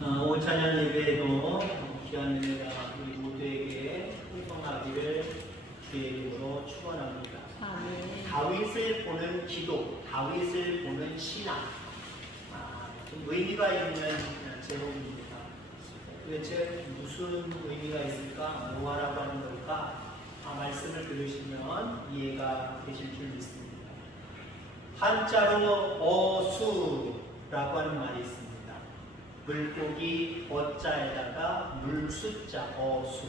5차년 예배에도 귀한 예배가 우리 모두에게 풍성하기를 주의 이름으로 축원합니다. 다윗을 보는 기도, 다윗을 보는 신앙, 좀 의미가 있는 제목입니다. 도대체 무슨 의미가 있을까? 뭐라고 하는 걸까? 말씀을 들으시면 이해가 되실 줄 믿습니다. 한자로 어수라고 하는 말이 있습니다. 물고기 어자에다가 물숫자 어수.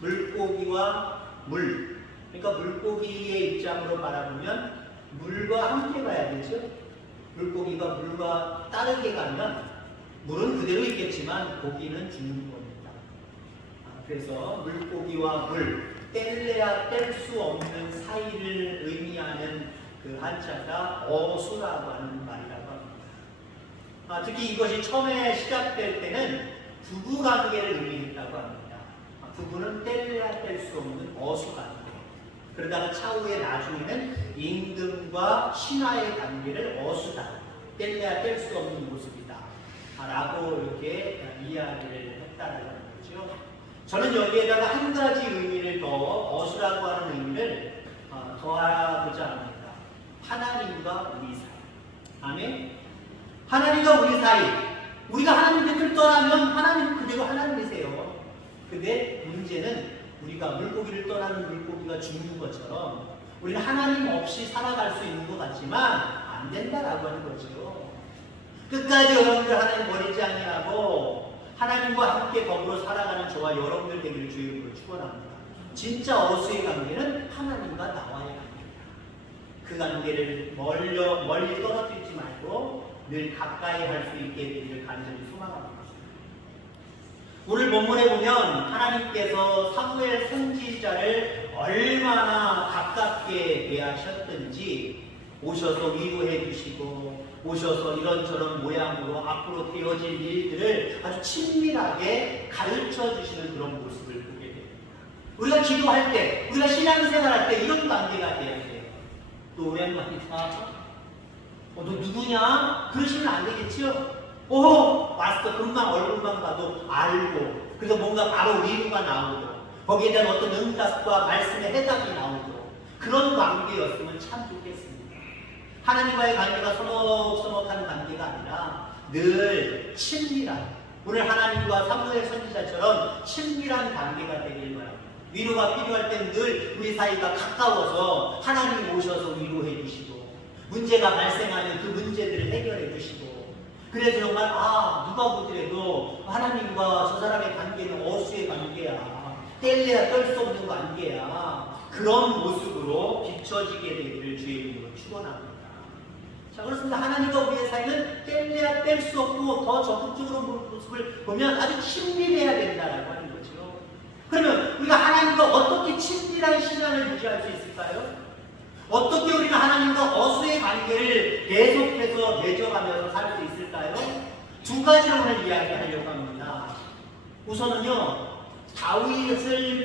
물고기와 물. 그러니까 물고기의 입장으로 바라보면 물과 함께 가야 되죠. 물고기가 물과 다르게 가면 물은 그대로 있겠지만 고기는 죽는 겁니다. 그래서 물고기와 물, 뗄래야 뗄 수 없는 사이를 의미하는 그 한자가 어수라고 하는 말이라고 합니다. 특히 이것이 처음에 시작될 때는 부부 관계를 의미했다고 합니다. 부부는 뗄래야 뗄 수 없는 어수 관계. 그러다가 차후에 나중에는 임금과 신하의 관계를 어수다. 뗄래야 뗄 수 없는 모습이다. 라고 이렇게 이야기를 했다는 거죠. 저는 여기에다가 한 가지 의미를 더 어수라고 하는 의미를 더하고자 합니다. 하나님과 우리 사이. 아멘. 하나님과 우리 사이. 우리가 하나님 곁을 떠나면 하나님은 그대로 하나님이세요. 근데 문제는 우리가 물고기를 떠나는 물고기가 죽는 것처럼 우리는 하나님 없이 살아갈 수 있는 것 같지만 안 된다라고 하는 거죠. 끝까지 여러분들 하나님 버리지 아니하고 하나님과 함께 더불어 살아가는 저와 여러분들 되기를 주의 이름으로 축원합니다. 진짜 어수의 관계는 하나님과 나와의 관계입니다. 그 관계를 멀리 떨어뜨리지 말고 늘 가까이 할 수 있게 되기를 간절히 소망합니다. 오늘 본문에 보면 하나님께서 사무엘 선지자를 얼마나 가깝게 대하셨든지 오셔서 위로해 주시고 오셔서 이런저런 모양으로 앞으로 되어질 일들을 아주 친밀하게 가르쳐 주시는 그런 모습을 보게 됩니다. 우리가 기도할 때, 우리가 신앙생활할 때 이런 관계가 돼야 돼요. 또 오랜만이다. 너 누구냐? 그러시면 안 되겠지요? 왔어. 금방 얼굴만 봐도 알고, 그래서 뭔가 바로 위로가 나오고, 거기에 대한 어떤 응답과 말씀의 해답이 나오고, 그런 관계였으면 참 좋겠습니다. 하나님과의 관계가 서먹서먹한 관계가 아니라 늘 친밀한, 오늘 하나님과 사무엘 선지자처럼 친밀한 관계가 되길 바랍니다. 위로가 필요할 땐 늘 우리 사이가 가까워서 하나님이 오셔서 위로해 주시고, 문제가 발생하는 그 문제들을 해결해 주시고, 그래서 정말 누가 보더라도 하나님과 저 사람의 관계는 어수의 관계야, 뗄래야 뗄 수 없는 관계야, 그런 모습으로 비춰지게 되기를 주의 이름으로 축원합니다. 자, 그렇습니다. 하나님과 우리의 사이는 뗄래야 뗄 수 없고 더 적극적으로 모습을 보면 아주 친밀해야 된다라고 하는 거죠. 그러면 우리가 하나님과 어떻게 친밀한 신앙을 유지할 수 있을까요? 어떻게 우리가 하나님과 어수의 관계를 계속해서 맺어가면서 살 수 있을까요? 두 가지로 오늘 이야기하려고 합니다. 우선은요, 사울을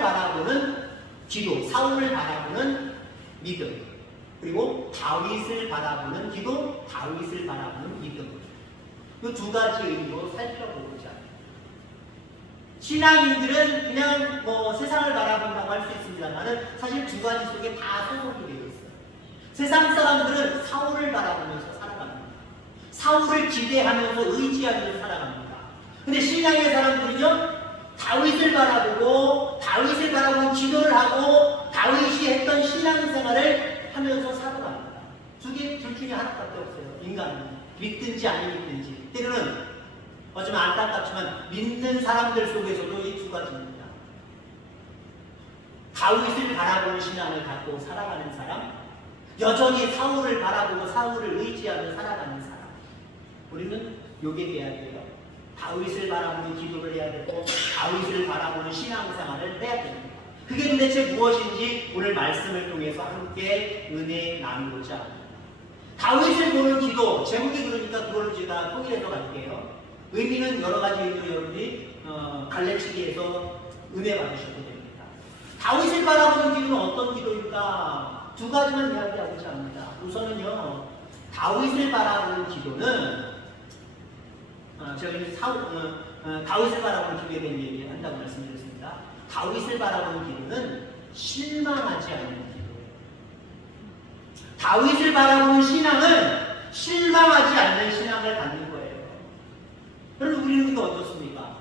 바라보는 기도, 사울을 바라보는 믿음, 그리고 다윗을 바라보는 기도, 다윗을 바라보는 믿음. 이 두 가지 의미로 살펴보고자 합니다. 신앙인들은 그냥 세상을 바라본다고 할 수 있습니다만 사실 두 가지 속에 다 소속이 되어 있어요. 세상 사람들은 사울을 바라보면서 살아갑니다. 사울을 기대하면서 의지하면서 살아갑니다. 근데 신앙의 사람들은요, 다윗을 바라보고 다윗을 바라보고 기도를 하고 다윗이 했던 신앙생활을 하면서 살아갑니다. 둘 중에 하나밖에 없어요. 인간은 믿든지 안 믿든지. 때로는 좀 안타깝지만 믿는 사람들 속에서도 이 두 가지입니다. 다윗을 바라보는 신앙을 갖고 살아가는 사람, 여전히 사울을 바라보고 사울을 의지하며 살아가는 사람. 우리는 요게 돼야 돼요. 다윗을 바라보는 기도를 해야 되고 다윗을 바라보는 신앙생활을 해야 됩니다. 그게 도대체 무엇인지 오늘 말씀을 통해서 함께 은혜 나누고자 합니다. 다윗을 보는 기도, 제목이 그러니까 그걸로 제가 통일해서 갈게요. 의미는 여러 가지 의미로 여러분이 갈래치기에서 은혜 받으셔도 됩니다. 다윗을 바라보는 기도는 어떤 기도일까? 두 가지만 이야기하고자 합니다. 우선은요, 다윗을 바라보는 기도는 제가 이제 다윗을 바라보는 기도에 대한 얘기 한다고 말씀드렸습니다. 다윗을 바라보는 기도는 실망하지 않는 기도예요. 다윗을 바라보는 신앙은 실망하지 않는 신앙을 갖는 거예요. 여러분, 우리는 이거 어떻습니까?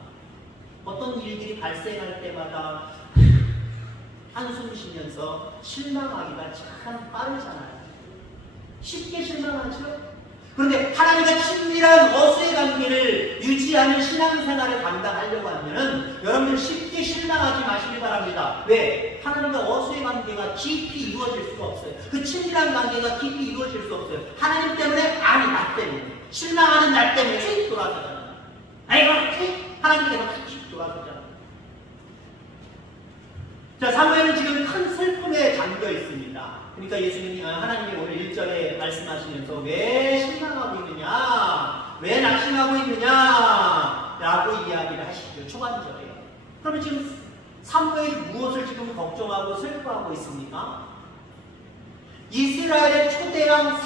어떤 일들이 발생할 때마다 한숨 쉬면서 실망하기가 참 빠르잖아요. 쉽게 실망하죠? 그런데 하나님과 친밀한 어수의 관계를 유지하는 신앙생활을 감당하려고 하면 여러분들 쉽게 실망하지 마시기 바랍니다. 왜? 하나님과 어수의 관계가 깊이 이루어질 수가 없어요. 그 친밀한 관계가 깊이 이루어질 수 없어요. 하나님 때문에? 아니, 나 때문에. 실망하는 나 때문에 휙 돌아서잖아요. 아이고, 휙! 하나님께서 휙 돌아서잖아요. 자, 사무엘은 지금 큰 슬픔에 잠겨 있습니다. 그러니까 예수님이 하나님이 오늘 1절에 말씀하시면서 왜 실망하고 있느냐, 왜 낙심하고 있느냐 라고 이야기를 하시죠. 초반절에. 그러면 지금 사무엘이 무엇을 지금 걱정하고 슬퍼하고 있습니까? 이스라엘의 초대왕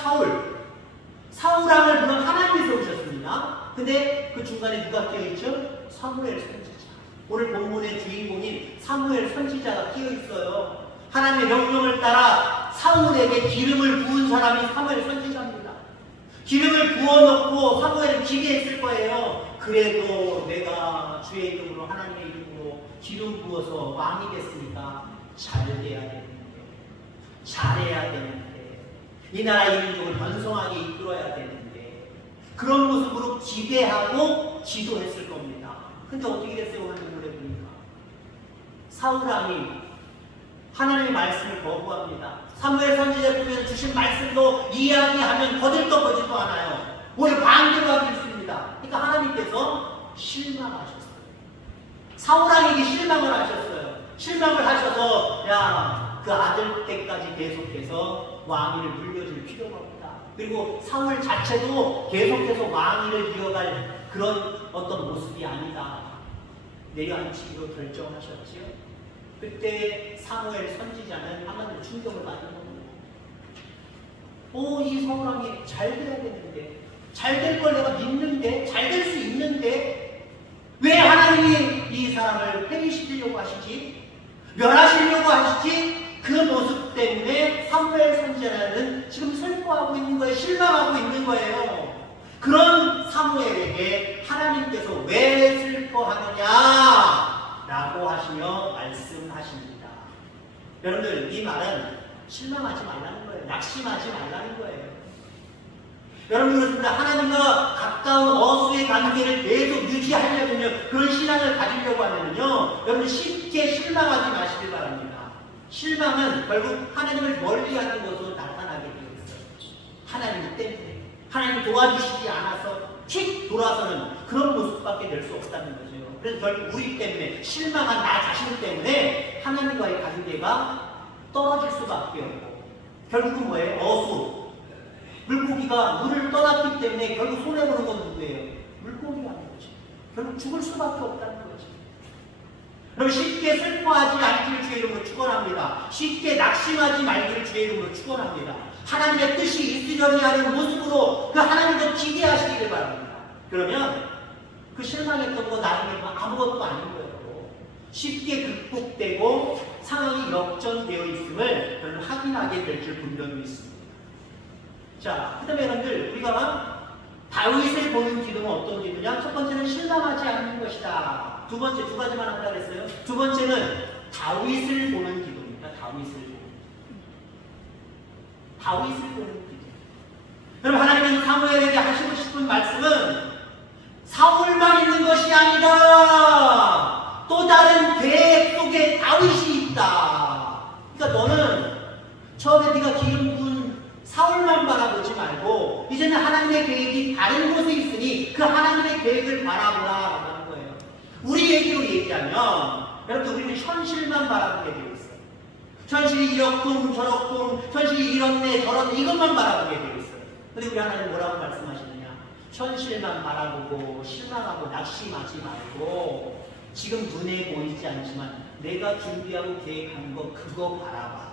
사울왕을 물론 하나님이 세우셨습니다. 근데 그 중간에 누가 끼어있죠? 사무엘 선지자. 오늘 본문의 주인공인 사무엘 선지자가 끼어있어요. 하나님의 명령을 따라 사울에게 기름을 부은 사람이 사무엘 선지자입니다. 기름을 부어놓고 사무엘은 기대했을 거예요. 그래도 내가 주의 이름으로, 하나님의 이름으로 기름 부어서 왕이 됐으니까 잘 돼야 되는데, 잘해야 되는데, 이 나라의 민족을 번성하게 이끌어야 되는데, 그런 모습으로 기대하고 기도했을 겁니다. 근데 어떻게 됐어요? 오늘 본문에 보니까 사울왕이 하나님의 말씀을 거부합니다. 사무엘 선지자를 통해서 주신 말씀도 이야기하면 거들떠보지도 않아요. 오히려 반대로 하고 있습니다. 그러니까 하나님께서 실망하셨어요. 사울왕에게 실망을 하셨어요. 실망을 하셔서 그 아들 때까지 계속해서 왕위를 물려줄 필요가 없다. 그리고 사울 자체도 계속해서 왕위를 이어갈 그런 어떤 모습이 아니다. 내려앉히기로 결정하셨지요. 그때 사무엘 선지자는 한마디로 충격을 받는 겁니다. 이 사울왕이 잘 돼야 되는데, 잘 될 걸 내가 믿는데, 잘 될 수 있는데 왜 하나님이 이 사람을 폐기시키려고 하시지? 멸하시려고 하시지? 그 모습 때문에 사무엘 선지자는 지금 슬퍼하고 있는 거예요. 실망하고 있는 거예요. 그런 사무엘에게 하나님께서 왜 슬퍼하느냐 라고 하시며 말씀하십니다. 여러분들, 이 말은 실망하지 말라는 거예요. 낙심하지 말라는 거예요. 여러분, 그렇습니다. 하나님과 가까운 어수의 관계를 계속 유지하려면요, 그런 신앙을 가지려고 하면요, 여러분 쉽게 실망하지 마시길 바랍니다. 실망은 결국 하나님을 멀리하는 것으로 나타나게 되어 있어요. 하나님 때문에, 하나님 도와주시지 않아서 휙 돌아서는 그런 모습밖에 될 수 없다는 거죠. 그래서 결국 우리 때문에, 실망한 나 자신 때문에 하나님과의 관계가 떨어질 수밖에 없고, 결국은 뭐예요? 어수. 물고기가 물을 떠났기 때문에 결국 손해보는 건 누구예요? 물고기가 아닌 거죠. 결국 죽을 수밖에 없다는 거죠. 그럼 쉽게 슬퍼하지 않기를 주의 이름으로 축원합니다. 쉽게 낙심하지 말기를 주의 이름으로 축원합니다. 하나님의 뜻이 있으려니 하는 모습으로 그 하나님을 기대하시기를 바랍니다. 그러면 그 실망했던 거 나중에 아무것도 아닌 거예요. 쉽게 극복되고 상황이 역전되어 있음을 저는 확인하게 될 줄 분명히 믿습니다. 자, 그 다음에 여러분들, 우리가 다윗을 보는 기도는 어떤 기도냐? 첫 번째는 실망하지 않는 것이다. 두 번째, 두 가지만 한다 그랬어요. 두 번째는 다윗을 보는 기도입니다. 다윗을 보는 기도. 여러분, 하나님은 사무엘에게 하시고 싶은 말씀은 사울만 있는 것이 아니다. 또 다른 계획 속에 다윗이 있다. 그러니까 너는 처음에 네가 기름 부은 사울만 바라보지 말고 이제는 하나님의 계획이 다른 곳에 있으니 그 하나님의 계획을 바라보라 라는 거예요. 우리 얘기로 얘기하면 여러분, 우리는 현실만 바라보게 되어 있어요. 현실이 이렇군 저렇군, 현실이 이렇네 저렇네, 이것만 바라보게 되어 있어요. 근데 우리 하나님 뭐라고 말씀하시느냐? 현실만 바라보고 실망하고 낙심하지 말고 지금 눈에 보이지 않지만 내가 준비하고 계획한 거 그거 바라봐.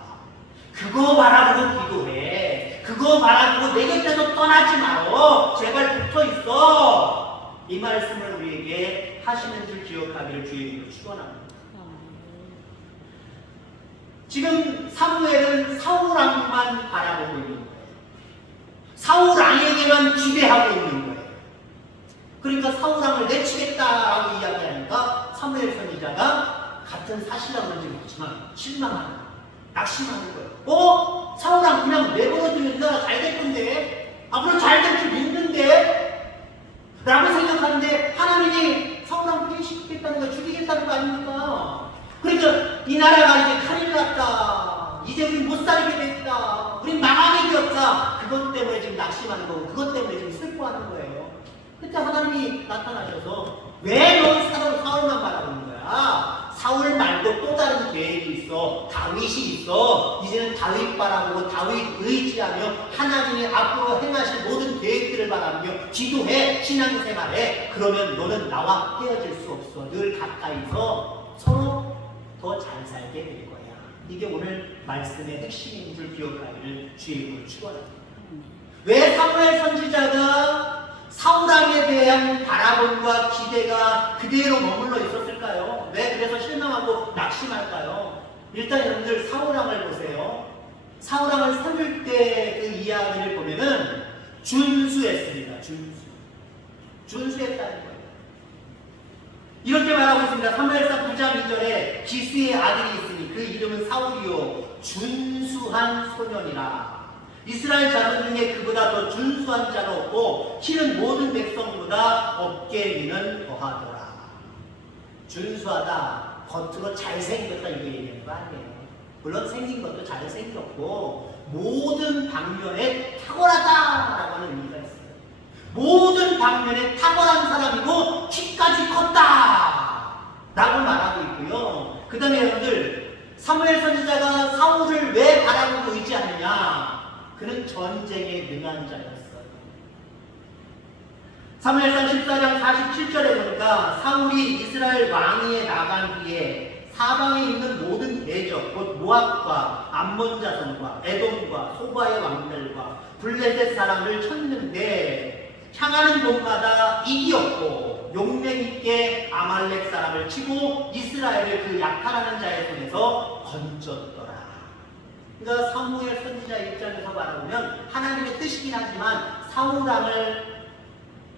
그거 바라보고 기도해. 그거 바라보고 내 곁에서 떠나지 말어. 제발 붙어 있어. 이 말씀을 우리에게 하시는 줄 기억하기를 주의 이름으로 축원합니다. 지금 사무엘은 사울왕만 바라보고 있는 거예요. 사울왕에게만 기대하고 있는 거예요. 그러니까 사울왕을 내치겠다라고 이야기하니까 사무엘 선지자가 같은 사실이라고 하는지 모르지만 실망하는 거예요. 낙심하는 거예요. 사울왕 그냥 내버려두면 이 나라 잘 될 건데, 앞으로 잘 될 줄 믿는데 라고 생각하는데 하나님이 사울왕 폐위시키겠다는 거, 죽이겠다는 거 아닙니까? 그러니까 이 나라가 이제 큰일 났다, 이제 우리 못 살게 됐다, 우리 망하게 되었다, 그것 때문에 지금 낙심하는 거고, 그것 때문에 지금 슬퍼하는 거예요. 그때 하나님이 나타나셔서 왜 너는 사울만 바라보는 거야? 사울 말고 또 다른 계획이 있어. 다윗이 있어. 이제는 다윗 바라보고 다윗 의지하며 하나님이 앞으로 행하실 모든 계획들을 바라며 기도해, 신앙생활해. 그러면 너는 나와 헤어질 수 없어. 늘 가까이서 서로 더 잘 살게 될 거야. 이게 오늘 말씀의 핵심인 줄 기억하기를 주의 이름으로 축원합니다. 왜 사무엘 선지자가 사울왕에 대한 바라봄과 기대가 그대로 머물러 있었을까요? 왜 그래서 실망하고 낙심할까요? 일단 여러분들 사울왕을 보세요. 사울왕을 세울 때 그 이야기를 보면은 준수했습니다. 준수했다는 거예요. 이렇게 말하고 있습니다. 사무엘상 9장 2절에 기스의 아들이 있으니 그 이름은 사울이요 준수한 소년이라. 이스라엘 자손 중에 그보다 더 준수한 자는 없고 키는 모든 백성보다 어깨위는 더하더라. 준수하다, 겉으로 잘생겼다 이게 얘기하는 거 아니에요. 물론 생긴 것도 잘생겼고 모든 방면에 탁월하다라고 하는 의미가 있어요. 모든 방면에 탁월한 사람이고 키까지 컸다 라고 말하고 있고요. 그 다음에 여러분들 사무엘 선지자가 사울을 왜 바라보고 의지하느냐? 그는 전쟁에 능한 자였어요. 사무엘상 14장 47절에 보니까 사울이 이스라엘 왕위에 나간 뒤에 사방에 있는 모든 대적, 곧 모압과 암몬 자손과 에돔과 소바의 왕들과 블레셋 사람을 쳤는데 향하는 곳마다 이기었고 용맹 있게 아말렉 사람을 치고 이스라엘을 그 약탈하는 자의 손에서 건졌더라. 그러니까 사무엘 선지자 입장에서 바라보면 하나님의 뜻이긴 하지만 사울왕을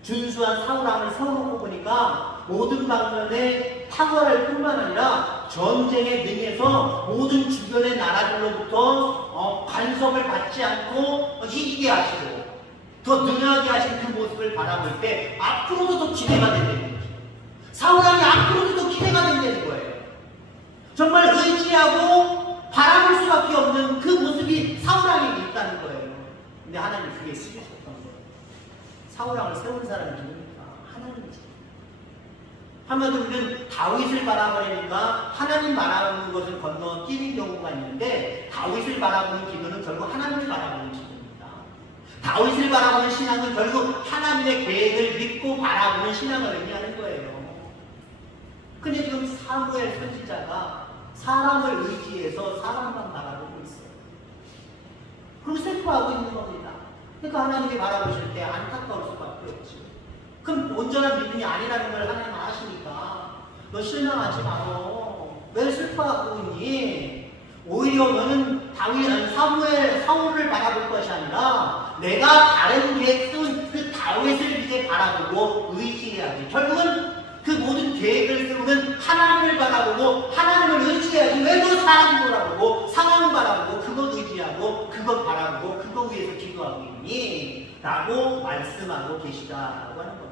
준수한 사울왕을 세워놓고 보니까 모든 방면에 탁월할 뿐만 아니라 전쟁에 능해서 모든 주변의 나라들로부터 간섭을 받지 않고 이기게 하시고 더 능하게 하신 그 모습을 바라볼 때 앞으로도 더 기대가 된다는 거죠. 사울왕이 앞으로도 더 기대가 된다는 거예요. 정말 의지하고 바라볼 수밖에 없는 그 모습이 사울왕에게 있다는 거예요. 근데 하나님이 그게 쓰셨던 거예요. 사울왕을 세운 사람이 누굽니까? 하나님이죠. 한마디로 우리는 다윗을 바라보니까 하나님 바라보는 것을 건너뛰는 경우가 있는데 다윗을 바라보는 기도는 결국 하나님을 바라보는 기도입니다. 다윗을 바라보는 신앙은 결국 하나님의 계획을 믿고 바라보는 신앙을 의미하는 거예요. 근데 지금 사무엘 선지자가 사람을 의지해서 사람만 바라보고 있어요. 그리고 슬퍼하고 있는 겁니다. 그러니까 하나님이 바라보실 때 안타까울 수밖에 없죠. 그럼 온전한 믿음이 아니라는 걸 하나님 아시니까 너 실망하지 마라. 왜 슬퍼하고 있니? 오히려 너는 사울을 바라볼 것이 아니라 내가 다른 계획 쓴 그 다윗을 이제 바라보고 의지해야지. 결국은 그 모든 계획을 세우는 하나님을 바라보고 하나님을 의지해야지. 왜 너 사람 바라보고 상황 바라보고 그것 의지하고 그것 바라보고 그거 위해서 기도하고 있니? 라고 말씀하고 계시다라고 하는 겁니다.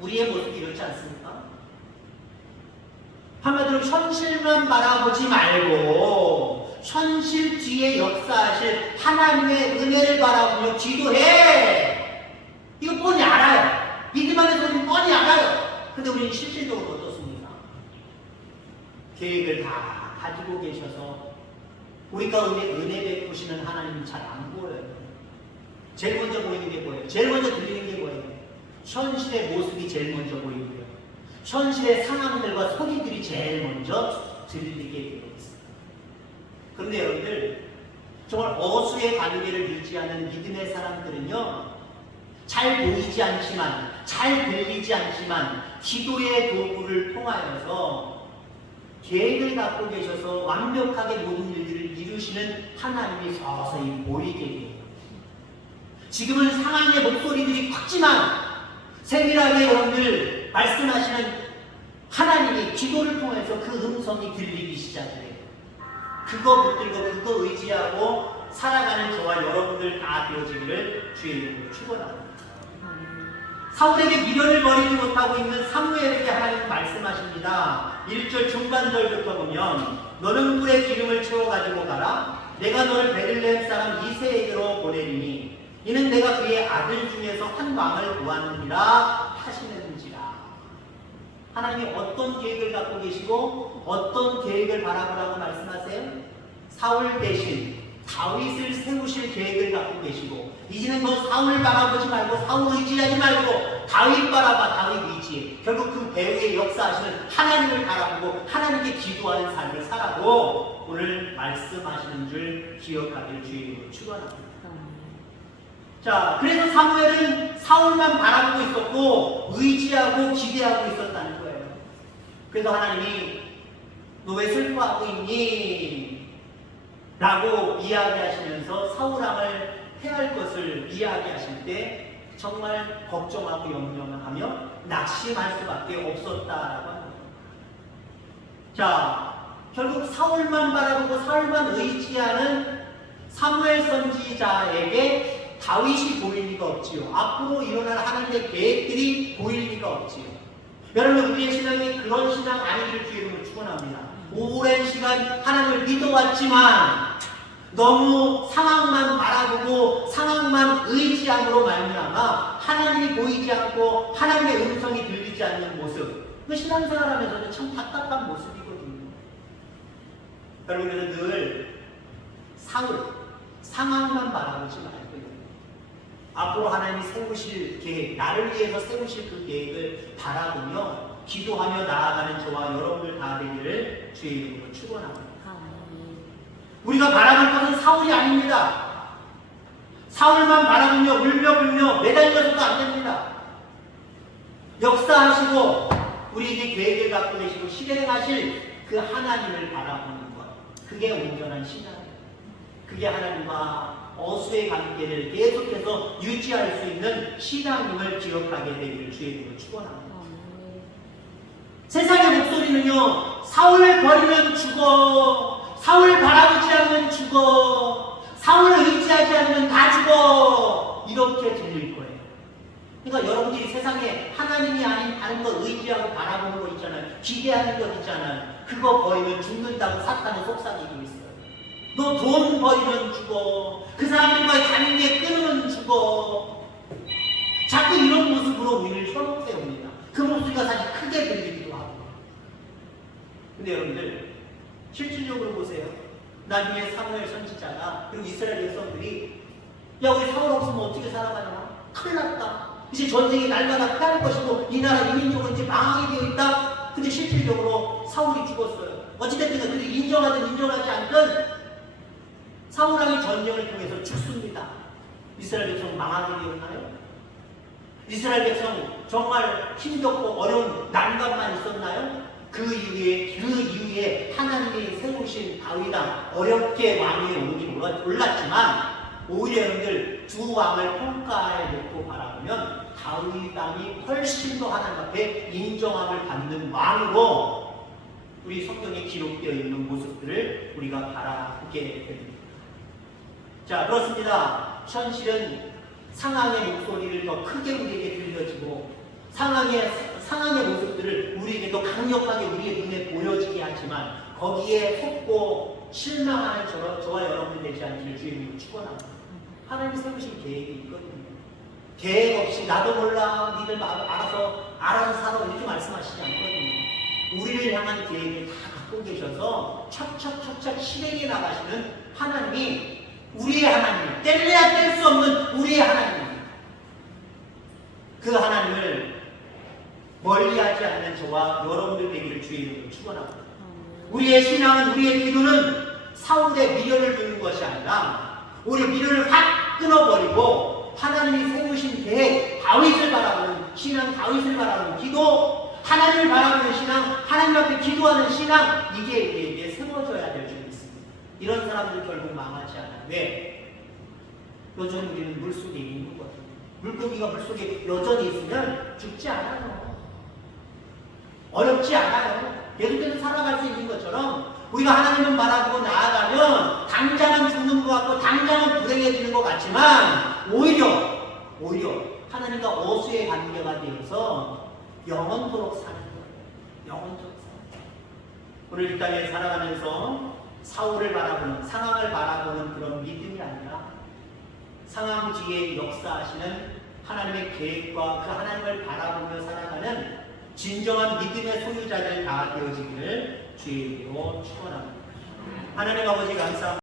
우리의 모습이 이렇지 않습니까? 한마디로 현실만 바라보지 말고 현실 뒤에 역사하실 하나님의 은혜를 바라보며 기도해. 이거 뻔히 알아요. 믿음 안에서 우리는 뻔히 알아요. 근데 우리는 실질적으로 어떻습니까? 계획을 다 가지고 계셔서 우리 가운데 은혜 베푸시는 하나님이 잘 안 보여요. 제일 먼저 보이는 게 뭐예요? 제일 먼저 들리는 게 뭐예요? 현실의 모습이 제일 먼저 보이고요. 현실의 상황들과 소리들이 제일 먼저 들리게 되고 있어요. 그런데 여러분들 정말 어수의 관계를 유지하는 믿음의 사람들은요, 잘 보이지 않지만, 잘 들리지 않지만 기도의 도구를 통하여서 계획을 갖고 계셔서 완벽하게 모든 일들을 이루시는 하나님이 서서히 보이게 돼요. 지금은 상황의 목소리들이 컸지만 세밀하게 여러분들 말씀하시는 하나님이 기도를 통해서 그 음성이 들리기 시작해요. 그거 붙들고 그거 의지하고 살아가는 저와 여러분들 다 되어지기를 주의 이름으로 축원합니다. 사울에게 미련을 버리지 못하고 있는 사무엘에게 하나님 말씀하십니다. 1절 중반절부터 보면 너는 꿀에 기름을 채워가지고 가라. 내가 너를 베들레헴 사람 이새에게로 보내리니 이는 내가 그의 아들 중에서 한 왕을 구하느니라 하시는지라. 하나님이 어떤 계획을 갖고 계시고 어떤 계획을 바라보라고 말씀하세요? 사울 대신 다윗을 세우실 계획을 갖고 계시고, 이제는 너 사울 바라보지 말고 사울 의지하지 말고 다윗 바라봐. 다윗 의지해. 결국 그 배후에 역사하시는 하나님을 바라보고 하나님께 기도하는 삶을 살아도 오늘 말씀하시는 줄 기억하기를 주의 이름으로 축원합니다. 자, 그래서 사무엘은 사울만 바라보고 있었고 의지하고 기대하고 있었다는 거예요. 그래서 하나님이 너 왜 슬퍼하고 있니? 라고 이야기하시면서 사울왕을 해할 것을 이야기하실 때 정말 걱정하고 염려하며 낙심할 수밖에 없었다라고 합니다. 자, 결국 사울만 바라보고 사울만 의지하는 사무엘 선지자에게 다윗이 보일 리가 없지요. 앞으로 일어날 하나님의 계획들이 보일 리가 없지요. 여러분, 우리의 신앙이 그런 신앙 아니기를 주의 이름으로 축원합니다. 오랜 시간 하나님을 믿어왔지만 너무 상황만 바라보고 상황만 의지함으로 말미암아 하나님이 보이지 않고 하나님의 음성이 들리지 않는 모습, 그 신앙생활하면서는 참 답답한 모습이거든요. 여러분, 그래서 늘 상황만 바라보지 말고요, 앞으로 하나님이 세우실 계획, 나를 위해서 세우실 그 계획을 바라보며 기도하며 나아가는 저와 여러분들 다 되기를 주의 이름으로 축원합니다. 우리가 바라볼 것은 사울이 아닙니다. 사울만 바라보며 울며 불며 매달려서도 안 됩니다. 역사하시고 우리에게 계획을 갖고 계시고 실행하실 그 하나님을 바라보는 것, 그게 온전한 신앙이에요. 그게 하나님과 어수의 관계를 계속해서 유지할 수 있는 신앙임을 기억하게 되기를 주의 이름으로 축원합니다. 세상의 목소리는요, 사울을 버리면 죽어, 사울 바라보지 않으면 죽어, 사울을 의지하지 않으면 다 죽어, 이렇게 들릴 거예요. 그러니까 여러분들이 세상에 하나님이 아닌 다른 거 의지하고 바라보는 거 있잖아요. 기대하는 것 있잖아요. 그거 버리면 죽는다고 사탄은 속삭이고 있어요. 너 돈 버리면 죽어, 그 사람들과의 관계 끊으면 죽어. 자꾸 이런 모습으로 우리를 현혹해옵니다. 그 목소리가 사실 크게 들리기도 하고. 근데 여러분들 실질적으로 보세요. 나중에 사무엘 선지자가 그리고 이스라엘 백성들이 야, 우리 사울 없으면 어떻게 살아가냐, 큰일 났다, 이제 전쟁이 날마다 피할 것이고 이 나라 이민족은 이제 망하게 되어 있다. 근데 실질적으로 사울이 죽었어요. 어찌됐든 그들이 인정하든 인정하지 않든 사울왕이 전쟁을 통해서 죽습니다. 이스라엘 백성 망하게 되었나요? 이스라엘 백성 정말 힘겹고 어려운 난관만 있었나요? 그 이후에 하나님이 세우신 다윗왕 어렵게 왕위에 올랐지만 오히려 여러분들 두 왕을 평가해 놓고 바라보면 다윗왕이 훨씬 더 하나님 앞에 인정함을 받는 왕으로 우리 성경에 기록되어 있는 모습들을 우리가 바라보게 됩니다. 자, 그렇습니다. 현실은 상황의 목소리를 더 크게 우리에게 들려지고 상황의 모습들을 우리에게 더 강력하게 우리의 눈에 보여지게 하지만 거기에 속고 실망하는 저와 여러분 되지 않기를 주님이 축원합니다. 하나님이 세우신 계획이 있거든요. 계획 없이 나도 몰라, 니들 알아서 살아, 이렇게 말씀하시지 않거든요. 우리를 향한 계획을 다 갖고 계셔서 척척척척 실행해 나가시는 하나님이 우리의 하나님, 뗄래야 뗄 수 없는 우리의 하나님입니다. 그 하나님을 멀리하지 않는 저와 여러분들 되기를 주의 이름으로 축원합니다. 우리의 신앙은, 우리의 기도는 사울의 미련을 두는 것이 아니라 우리 미련을 확 끊어버리고 하나님이 세우신 계획, 다윗을 바라보는 신앙, 다윗을 바라보는 기도, 하나님을 바라보는 신앙, 하나님 앞에 기도하는 신앙, 이게 우리에게 세워져야 될 줄 믿습니다. 이런 사람들 결국 망하지 않아요. 왜? 여전히 우리는 물속에 있는 거예요. 물고기가 물속에 여전히 있으면 죽지 않아요. 어렵지 않아요. 계속해서 살아갈 수 있는 것처럼 우리가 하나님을 바라보고 나아가면 당장은 죽는 것 같고 당장은 불행해지는 것 같지만 오히려 하나님과 어수의 관계가 되어서 영원토록 사는 거예요. 영원토록 사는 거예요. 오늘 이 땅에 살아가면서 사울을 바라보는, 상황을 바라보는 그런 믿음이 아니라 상황 뒤에 역사하시는 하나님의 계획과 그 하나님을 바라보며 살아가는 진정한 믿음의 소유자들 다 되어지기를 주의 이름으로 축원합니다. 하나님 아버지 감사합니다.